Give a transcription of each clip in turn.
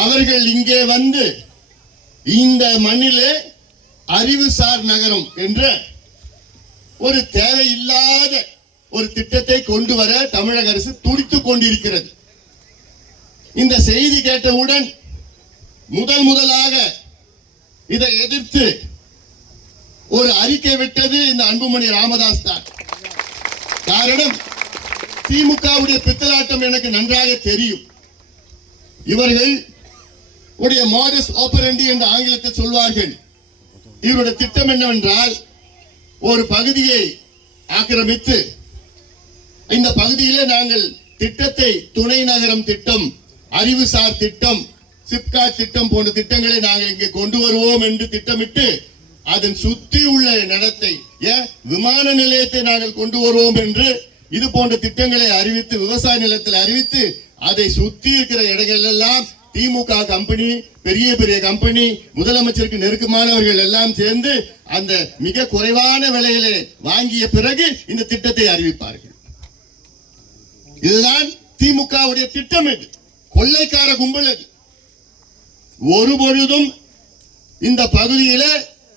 அவர்கள் இங்கே வந்து இந்த மண்ணிலே அறிவுசார் நகரம் என்ற ஒரு தேவையில்லாத ஒரு திட்டத்தை கொண்டு வர தமிழக அரசு துடித்துக் கொண்டிருக்கிறது. இந்த செய்தி கேட்டவுடன் முதல் முதலாக இதை எதிர்த்து ஒரு அறிக்கை விட்டது இந்த அன்புமணி ராமதாஸ் தான். காரணம் திமுகவுடைய பித்தலாட்டம் எனக்கு நன்றாக தெரியும். இவர்கள் உடைய மாடஸ் ஆபரண்டி என்று ஆங்கிலத்தில் சொல்வார்கள். இவருடைய திட்டம் என்னவென்றால் ஒரு பகுதியை ஆக்கிரமித்து இந்த பகுதியிலே நாங்கள் திட்டத்தை துணை நகரம் திட்டம் அறிவுசார் திட்டம் சிப்காட் திட்டம் போன்ற திட்டங்களை நாங்கள் இங்கே கொண்டு வருவோம் என்று திட்டமிட்டு அதன் சுற்றி உள்ள நடத்தை ஏன் விமான நிலையத்தை நாங்கள் கொண்டு வருவோம் என்று இது போன்ற திட்டங்களை அறிவித்து விவசாய நிலத்தில் அறிவித்து அதை சுத்தி இருக்கிற இடங்கள் எல்லாம் திமுக கம்பெனி பெரிய பெரிய கம்பெனி முதலமைச்சருக்கு நெருக்கமானவர்கள் எல்லாம் சேர்ந்து அந்த மிக குறைவான விலையிலே வாங்கிய பிறகு இந்த திட்டத்தை அறிவிப்பார்கள். இதுதான் திமுகவுடைய திட்டம் இது. கொள்ளைக்கார கும்பல் அது. ஒரு பொழுதும் இந்த பகுதியில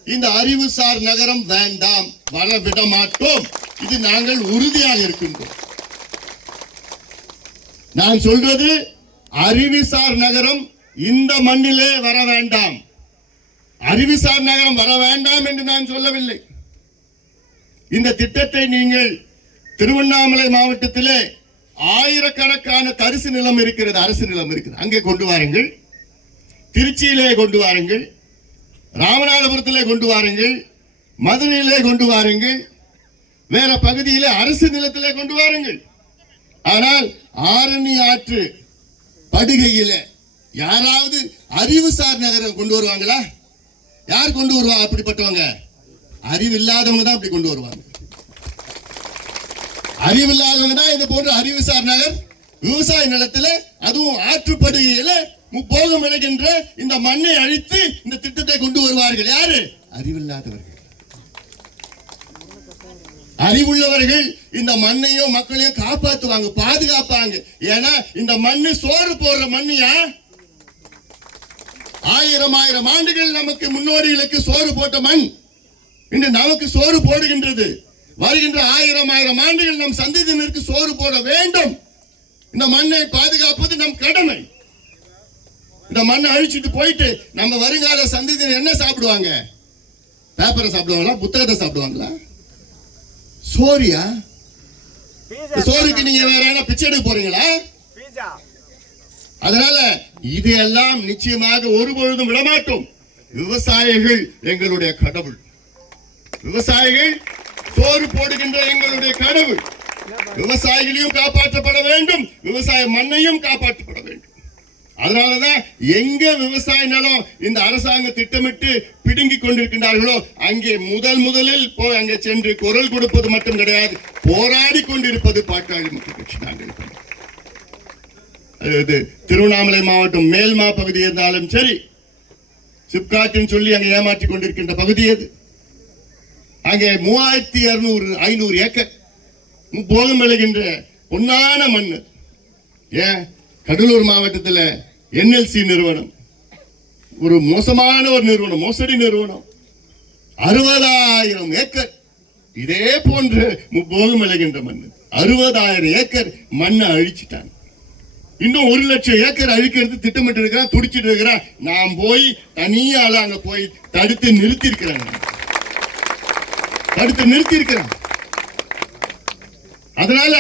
இந்த அறிவுசார் நகரம் வேண்டாம் வர விட மாட்டோம். இது நாங்கள் உறுதியாக இருக்கின்றோம். நான் சொல்றது அறிவிசார் நகரம் இந்த மண்ணிலே வர வேண்டாம். அறிவிசார் நகரம் வர வேண்டாம் என்று நான் சொல்லவில்லை. இந்த திட்டத்தை நீங்கள் திருவண்ணாமலை மாவட்டத்திலே ஆயிரக்கணக்கான தரிசு நிலம் இருக்கிறது அரசு நிலம் இருக்கிறது. அங்கே கொண்டு வாருங்கள். திருச்சியிலே கொண்டு வாருங்கள். ராமநாதபுரத்திலே கொண்டு வாருங்கள். மதுரையிலே கொண்டு வாருங்கள். வேற பகுதியிலே அரசு நிலத்திலே கொண்டு வாருங்கள். ஆனால் ஆரணி ஆற்று படுகையில யாராவது அறிவுசார் நகரம் கொண்டு வருவாங்களா? யார் கொண்டு வருவா அப்படிப்பட்டவங்க? அறிவு இல்லாதவங்க தான் அப்படி கொண்டு வருவாங்க. அறிவு இல்லாதவங்க தான் இது போன்ற அறிவுசார் நகர் விவசாய நிலத்துல அதுவும் ஆற்றுப்படுகையில முப்போகம் விளைகின்ற இந்த மண்ணை அழித்து இந்த திட்டத்தை கொண்டு வருவார்கள். யாரு? அறிவில்லாதவர்கள். அறிவுள்ளவர்கள் இந்த மண்ணையும் மக்களையும் காப்பாத்துவாங்க பாதுகாப்பாங்க. ஏன்னா இந்த மண்ணு சோறு போடுற மண்ணியா? ஆயிரம் ஆயிரம் ஆண்டுகள் நமக்கு முன்னோடிகளுக்கு சோறு போட்ட மண். இன்று நமக்கு சோறு போடுகின்றது. வருகின்ற ஆயிரம் ஆயிரம் ஆண்டுகள் நம் சந்ததியினருக்கு சோறு போட வேண்டும். இந்த மண்ணை பாதுகாப்பது நம் கடமை. இந்த மண்ணை அழிச்சிட்டு போயிட்டு நம்ம வருங்கால சந்ததியினர் என்ன சாப்பிடுவாங்க? பேப்பரை சாப்பிடுவாங்களா? புத்தகத்தை சாப்பிடுவாங்களா? சோரியா? சோறுக்கு நீங்க வேற பிச்சை எடுக்க போறீங்களா? அதனால இது எல்லாம் நிச்சயமாக ஒருபொழுதும் விடமாட்டோம். விவசாயிகள் எங்களுடைய கடவுள். விவசாயிகள் சோறு போடுகின்ற எங்களுடைய கடவுள். விவசாயிகளையும் காப்பாற்றப்பட வேண்டும். விவசாய மண்ணையும் காப்பாற்றப்பட வேண்டும். அதனாலதான் எங்க விவசாய நிலம் இந்த அரசாங்கம் திட்டமிட்டு பிடுங்கிக் கொண்டிருக்கின்றார்களோ அங்கே முதல் முதலில் போய் அங்கே சென்று குரல் கொடுப்பது மட்டும் கிடையாது போராடி கொண்டிருப்பது பாட்டாளி மக்கள் கட்சி நாங்கள் அது திருவண்ணாமலை மாவட்டம் மேல்மா பகுதி இருந்தாலும் சரி சிப்காட்டின்னு சொல்லி அங்கே ஏமாற்றி கொண்டிருக்கின்ற பகுதி அது அங்கே மூவாயிரத்தி இருநூறு ஐநூறு ஏக்கர் போதும் விளைகின்ற பொன்னான மண் ஏன்? கடலூர் மாவட்டத்தில் என்எல்சி நிறுவனம். ஒரு மோசமான ஒரு நிறுவனம் மோசடி நிறுவனம். அறுபதாயிரம் ஏக்கர். இதே போன்ற போகம் விளைகின்ற மண். அறுபதாயிரம் ஏக்கர் மண்ணை அழிச்சிட்டாங்க. இன்னும் ஒரு லட்சம் ஏக்கர் அழிக்கிறது திட்டமிட்டு இருக்கிறான் துடிச்சிட்டு இருக்கிறான் நான் போய் தனியால அங்க போய் தடுத்து நிறுத்தி இருக்கிறேன் தடுத்து நிறுத்தி இருக்கிறேன் அதனால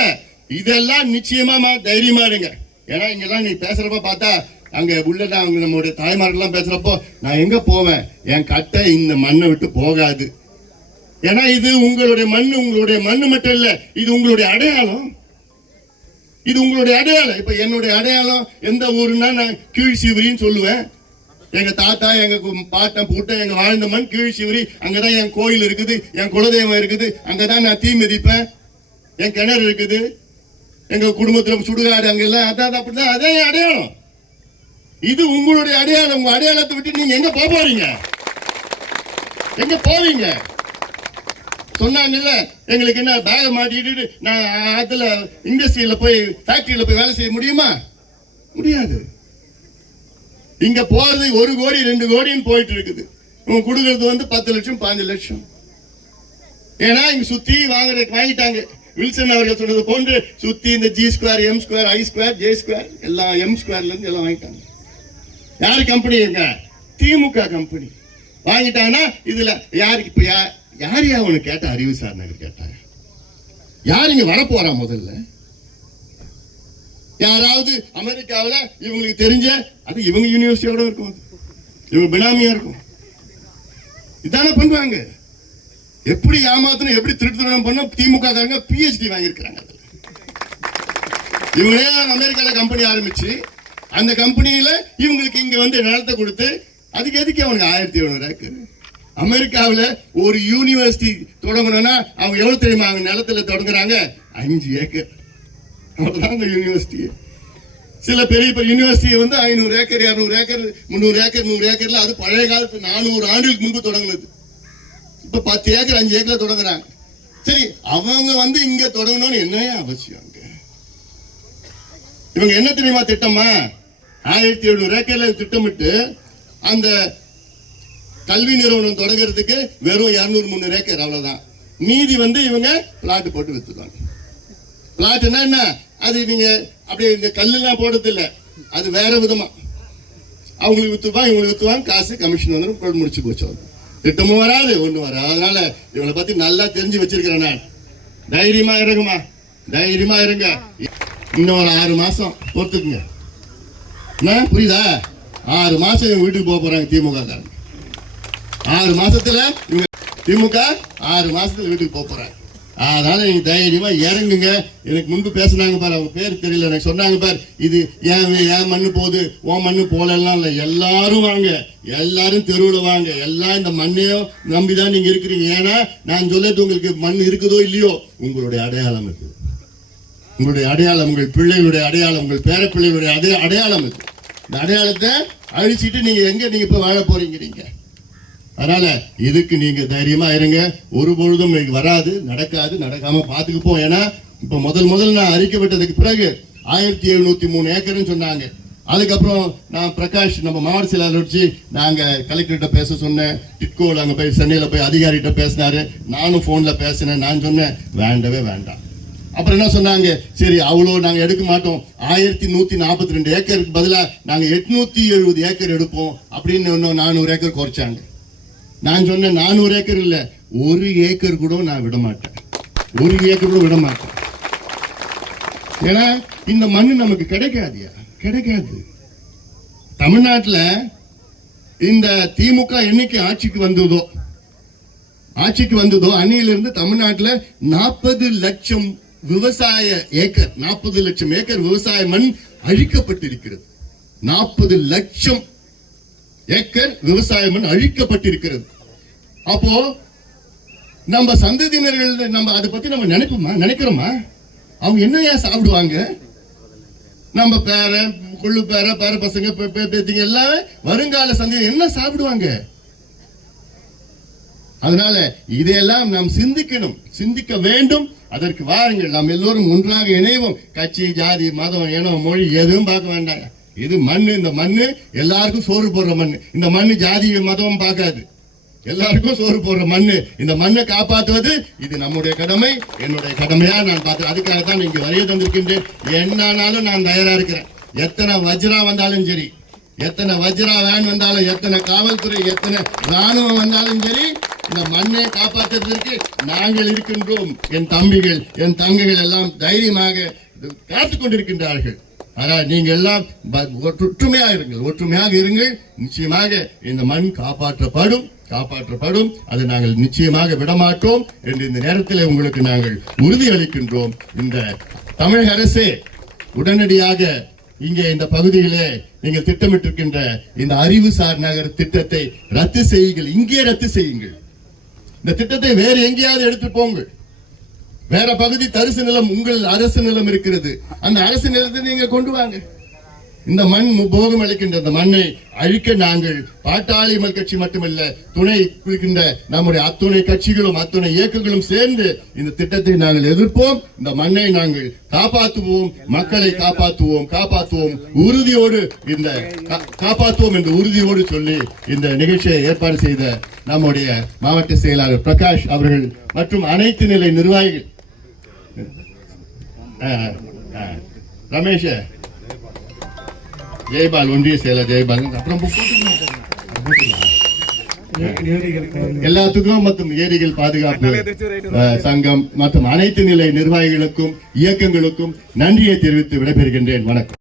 இதெல்லாம் நிச்சயமா தைரியமா இருங்க. ஏன்னா இங்கெல்லாம் நீ பேசுறப்ப பார்த்தா அங்க உள்ள அவங்க நம்மளுடைய தாய்மார்கள்லாம் பேசுறப்போ நான் எங்க போவேன்? என் கட்டை இந்த மண்ணை விட்டு போகாது. ஏன்னா இது உங்களுடைய மண் உங்களுடைய மண் மட்டும் இல்ல இது உங்களுடைய அடையாளம். இது உங்களுடைய அடையாளம். இப்ப என்னுடைய அடையாளம் எந்த ஊருன்னா நான் கீழ் சிவரின்னு சொல்லுவேன். எங்க தாத்தா எங்க கு- பாட்டன் பூட்டன் எங்க வாழ்ந்த மண் கீழ் சிவரி அங்கதான் என் கோயில் இருக்குது என் குலதெய்வம் இருக்குது அங்கதான் நான் தீ மிதிப்பேன். என் கிணறு இருக்குது. எங்க குடும்பத்தில் சுடுகாடு அங்கெல்லாம் அதான் அப்படிதான். அதே அடையாளம். இது உங்களுடைய அடையாளம். உங்க அடையாளத்தை விட்டு நீங்க எங்க போக போறீங்க? எங்க போவீங்க? சொன்னாங்கல்ல எங்களுக்கு என்ன பேக மாட்டிட்டு நான் அதுல இண்டஸ்ட்ரியில போய் ஃபேக்டரியில போய் வேலை செய்ய முடியுமா? முடியாது. இங்க போறது ஒரு கோடி ரெண்டு கோடின்னு போயிட்டு இருக்குது இவங்க கொடுக்கறது வந்து பத்து லட்சம் பாஞ்சு லட்சம். ஏன்னா இங்க சுத்தி வாங்குற வாங்கிட்டாங்க. வில்சன் அவர்கள் சொன்னது போன்று சுத்தி இந்த G square M square I square J square எல்லாம் எம் ஸ்கொயர்ல இருந்து எல்லாம் வாங்கிட்டாங்க. யாரு கம்பெனி எங்க திமுக கம்பெனி வாங்கிட்டாங்கன்னா இதுல யாருக்கு இப்ப யா- யார் யா உனக்கு கேட்டா? அறிவு சார் நகர் கேட்டாங்க யார் இங்க வரப்போறா முதல்ல? யாராவது அமெரிக்காவில் இவங்களுக்கு தெரிஞ்ச அது இவங்க யூனிவர்சிட்டியோட இருக்கும் இவங்க பினாமியா இருக்கும். இதானே பண்ணுவாங்க எப்படி ஏமாத்தணும் எப்படி திருட்டுத்தனம் பண்ண திமுக காரங்க பிஹெச்டி வாங்கியிருக்கிறாங்க. இவங்களே அமெரிக்கால கம்பெனி ஆரம்பிச்சு அந்த கம்பெனியில இவங்களுக்கு இங்க வந்து நிலத்தை கொடுத்து அதுக்கு எதுக்கு அவனுக்கு ஆயிரத்தி எழுநூறு ஏக்கர் அமெரிக்காவுல ஒரு யூனிவர்சிட்டி தொடங்கணும்னா அவங்க எவ்வளவு தெரியுமா? அவங்க நிலத்துல தொடங்குறாங்க? அஞ்சு ஏக்கர் அவ்வளவுதான் அந்த யூனிவர்சிட்டி சில பெரிய பெரிய யூனிவர்சிட்டி வந்து ஐநூறு ஏக்கர் இரநூறு ஏக்கர் முந்நூறு ஏக்கர் நூறு ஏக்கர்ல அது பழைய காலத்து நானூறு ஆண்டுகளுக்கு முன்பு தொடங்குனது. இப்ப பத்து ஏக்கர் அஞ்சு ஏக்கர் தொடங்குறாங்க. சரி அவங்க வந்து இங்க தொடங்கணும்னு என்ன அவசியம் அங்க இவங்க என்ன தெரியுமா திட்டமா? ஆயிரத்தி எழுநூறு ஏக்கர்ல திட்டமிட்டு அந்த கல்வி நிறுவனம் தொடங்குறதுக்கு வெறும் இருநூறு முந்நூறு ஏக்கர் அவ்வளவுதான். மீதி வந்து இவங்க பிளாட் போட்டு வித்துருவாங்க பிளாட்னா என்ன? அது நீங்க அப்படியே இந்த கல்லுலாம் போடுறது இல்ல அது வேற விதமா. அவங்களுக்கு வித்துவாங்க இவங்களுக்கு வித்துவாங்க காசு கமிஷன் வந்துடும் முடிச்சு போச்சு அவங்க திட்டமும் வராது ஒண்ணு வராது. அதனால இவங்களை பத்தி நல்லா தெரிஞ்சு வச்சிருக்கிறேன் நான். தைரியமா இருங்கம்மா. தைரியமா இருங்க. இன்னும் ஒரு ஆறு மாசம் பொறுத்துக்குங்க. என்ன? புரியுதா? ஆறு மாசம் இவங்க வீட்டுக்கு போக போறாங்க திமுக காரங்க. ஆறு மாசத்துல இவங்க திமுக ஆறு மாசத்துல வீட்டுக்கு போக போறாங்க. அதனால நீங்க தைரியமா இறங்குங்க. எனக்கு முன்பு பேசுனாங்க பாரு அவங்க பேர் தெரியல. எனக்கு சொன்னாங்க பாரு இது ஏன் ஏன் மண்ணு போகுது? ஓ மண்ணு போலலாம் இல்லை. எல்லாரும் வாங்க. எல்லாரும் தெருவில் வாங்க. எல்லாம் இந்த மண்ணையும் நம்பி தான் நீங்க இருக்கிறீங்க. ஏன்னா நான் சொல்லது உங்களுக்கு மண் இருக்குதோ இல்லையோ? உங்களுடைய அடையாளம் இருக்குது உங்களுடைய அடையாளம் உங்கள் பிள்ளைகளுடைய அடையாளம் உங்கள் பேர பிள்ளைகளுடைய அடையாளம் இருக்குது இந்த அடையாளத்தை அழிச்சிட்டு நீங்க எங்க நீங்க இப்ப வாழ போறீங்க நீங்க? அதனால இதுக்கு நீங்க தைரியமா இருங்க. ஒரு பொழுதும் வராது நடக்காது நடக்காம பாத்துக்குப்போம் ஏன்னா இப்ப முதல் முதல் நான் அறிக்கை விட்டதுக்கு பிறகு ஆயிரத்தி எழுநூத்தி மூணு ஏக்கர்னு சொன்னாங்க. அதுக்கப்புறம் நான் பிரகாஷ் நம்ம மாவட்ட செயலாளர் வச்சு நாங்க கலெக்டர்கிட்ட பேச சொன்னேன். டிட்கோல அங்க போய் சென்னையில போய் அதிகாரிகிட்ட பேசினாரு. நானும் போன்ல பேசினேன். நான் சொன்னேன் வேண்டவே வேண்டாம். அப்புறம் என்ன சொன்னாங்க? சரி அவ்வளோ நாங்கள் எடுக்க மாட்டோம். ஆயிரத்தி நூற்றி நாற்பத்தி ரெண்டு ஏக்கருக்கு பதிலாக நாங்கள் எட்நூற்றி எழுபது ஏக்கர் எடுப்போம். அப்படின்னு இன்னும் நானூறு ஏக்கர் குறைச்சாங்க. நான் சொன்னேன் நானூறு ஏக்கர் இல்ல ஒரு ஏக்கர் கூட நான் விட மாட்டேன் ஒரு ஏக்கர் கூட விட மாட்டேன் ஏன்னா இந்த மண்ணு நமக்கு கிடைக்காதியா? கிடைக்காது. தமிழ்நாட்டுல இந்த திமுக என்னைக்கு ஆட்சிக்கு வந்ததோ ஆட்சிக்கு வந்ததோ அன்னையிலிருந்து தமிழ்நாட்டுல நாற்பது லட்சம் விவசாய ஏக்கர் நாற்பது லட்சம் ஏக்கர் விவசாய மண் அழிக்கப்பட்டிருக்கிறது. நாற்பது லட்சம் ஏக்கர் விவசாய மண் அழிக்கப்பட்டிருக்கிறது. அப்போ நம்ம சந்ததியினர்கள் நம்ம அதை பத்தி நம்ம நினைப்போமா? நினைக்கிறோமா? அவங்க என்ன ஏன் சாப்பிடுவாங்க? நம்ம பேர கொள்ளு பேர பேர பசங்க பே- பேத்திங்க எல்லாமே வருங்கால சந்ததி என்ன சாப்பிடுவாங்க? அதனால இதையெல்லாம் நாம் சிந்திக்கணும். சிந்திக்க வேண்டும். அதற்கு வாருங்கள். நாம் எல்லோரும் ஒன்றாக இணைவோம். கட்சி ஜாதி மதம் இனம் மொழி எதுவும் பார்க்க வேண்டாம். இது மண் இந்த மண் எல்லாருக்கும் சோறு போடுற மண் இந்த மண் ஜாதி மதம் பார்க்காது. எல்லாருக்கும் சோறு போடுற மண்ணு. இந்த மண்ணை காப்பாற்றுவது இது நம்முடைய கடமை என்னுடைய கடமையா நான் பார்த்து அதுக்காக தான் இங்க வரைய தந்திருக்கின்றேன். என்னானாலும் நான் தயாரா இருக்கிறேன். எத்தனை வஜ்ரா வந்தாலும் சரி எத்தனை வஜ்ரா வேன் வந்தாலும் எத்தனை காவல்துறை எத்தனை ராணுவம் வந்தாலும் சரி இந்த மண்ணை காப்பாற்றுவதற்கு நாங்கள் இருக்கின்றோம். என் தம்பிகள் என் தங்கைகள் எல்லாம் தைரியமாக காத்துக் கொண்டிருக்கின்றார்கள். ஆனால் நீங்க எல்லாம் ஒற்றுமையாக இருங்கள். ஒற்றுமையாக இருங்கள். நிச்சயமாக இந்த மண் காப்பாற்றப்படும். காப்பாற்றப்படும். அதை நாங்கள் நிச்சயமாக விடமாட்டோம் என்று இந்த நேரத்தில் உங்களுக்கு நாங்கள் உறுதி அளிக்கின்றோம். இந்த தமிழக அரசு உடனடியாக இங்கே இந்த பகுதியிலே நீங்கள் திட்டமிட்டிருக்கின்ற இந்த அறிவுசார் நகர் திட்டத்தை ரத்து செய்யுங்கள். இங்கே ரத்து செய்யுங்கள். இந்த திட்டத்தை வேற எங்கேயாவது எடுத்து போங்கள். வேற பகுதி தரிசு நிலம் உங்கள் அரசு நிலம் இருக்கிறது. அந்த அரசு நிலத்தை நீங்க கொண்டு வாங்க. இந்த மண் போகம் அளிக்கின்ற இந்த மண்ணை அழிக்க நாங்கள் பாட்டாளி மல் கட்சி மட்டுமல்ல துணை இருக்கின்ற நம்முடைய அத்துணை கட்சிகளும் அத்துணை இயக்கங்களும் சேர்ந்து இந்த திட்டத்தை நாங்கள் எதிர்ப்போம். இந்த மண்ணை நாங்கள் காப்பாற்றுவோம். மக்களை காப்பாற்றுவோம். காப்பாற்றுவோம். உறுதியோடு இந்த கா- காப்பாற்றுவோம் என்ற உறுதியோடு சொல்லி இந்த நிகழ்ச்சியை ஏற்பாடு செய்த நம்முடைய மாவட்ட செயலாளர் பிரகாஷ் அவர்கள் மற்றும் அனைத்து நிலை நிர்வாகிகள். ஆ, ரமேஷ். ஜெயபால் ஒன்றிய செயலர் ஜெயபால். அப்புறம். எல்லாத்துக்கும் மற்றும் ஏரிகள் பாதுகாப்பு சங்கம் மற்றும் அனைத்து நிலை நிர்வாகிகளுக்கும் இயக்கங்களுக்கும் நன்றியை தெரிவித்து விடைபெறுகின்றேன். வணக்கம்.